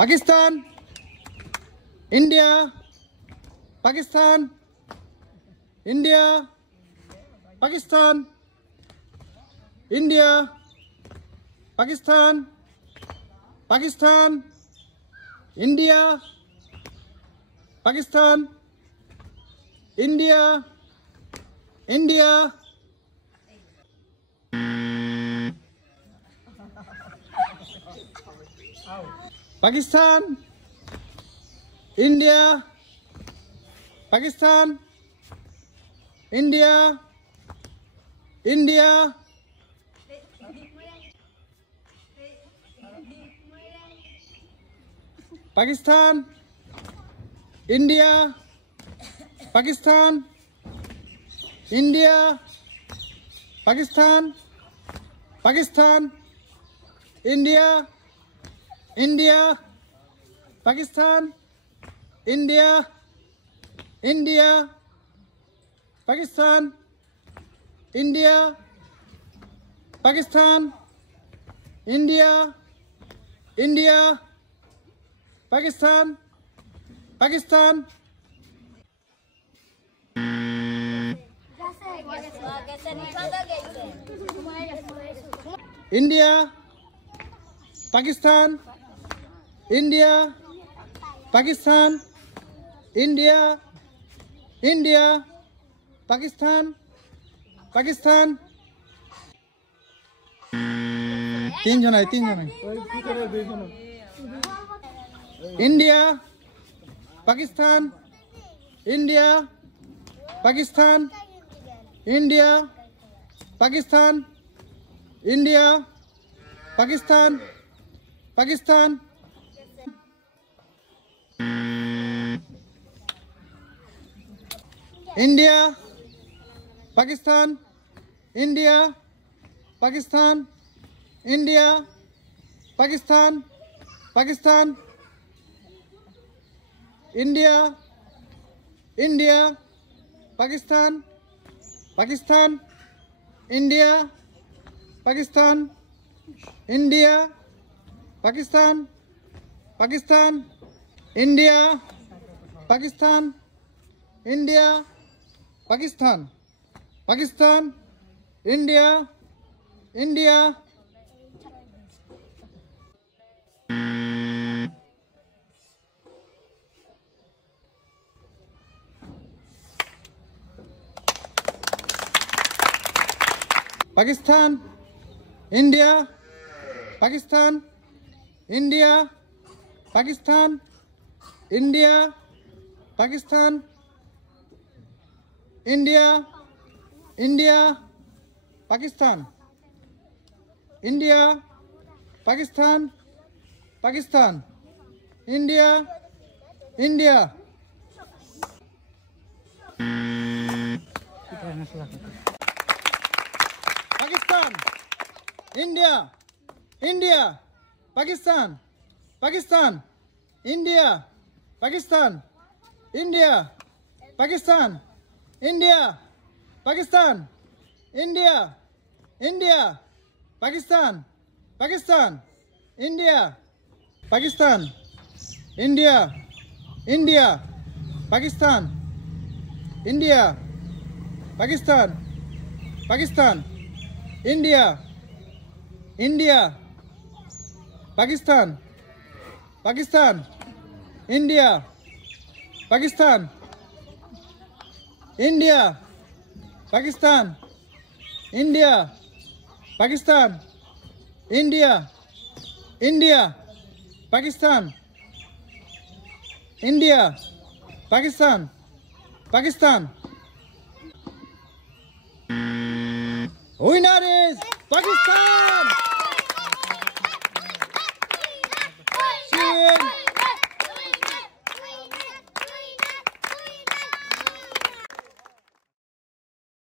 Pakistan, India, Pakistan, India, Pakistan, India, Pakistan, Pakistan, India, Pakistan, India, India, Pakistan, India, Pakistan, India, India, Pakistan, India, Pakistan, India, Pakistan, Pakistan, India, India, Pakistan, India, India, Pakistan, India, Pakistan, India, India, Pakistan, Pakistan. India, Pakistan, India, Pakistan, India, India, Pakistan, Pakistan. तीन जना है India, Pakistan, India, Pakistan, India, Pakistan, India, Pakistan, Pakistan. India, Pakistan, India, Pakistan, India, Pakistan, Pakistan, India, India, Pakistan, Pakistan, India, Pakistan, India, Pakistan, Pakistan, India, Pakistan, India, Pakistan, Pakistan, India, India. Pakistan, India, Pakistan, India, Pakistan, India, Pakistan, India, India, Pakistan, India, Pakistan, Pakistan, India, India. Pakistan, India, India, Pakistan, Pakistan, India, Pakistan, India, Pakistan, India, Pakistan, India, India, Pakistan, Pakistan, India, Pakistan, India, India, Pakistan, India, Pakistan, Pakistan, India, India, Pakistan, Pakistan, India, Pakistan, India, Pakistan, India, Pakistan, India, India, Pakistan, India, Pakistan, Pakistan. Winner is Pakistan!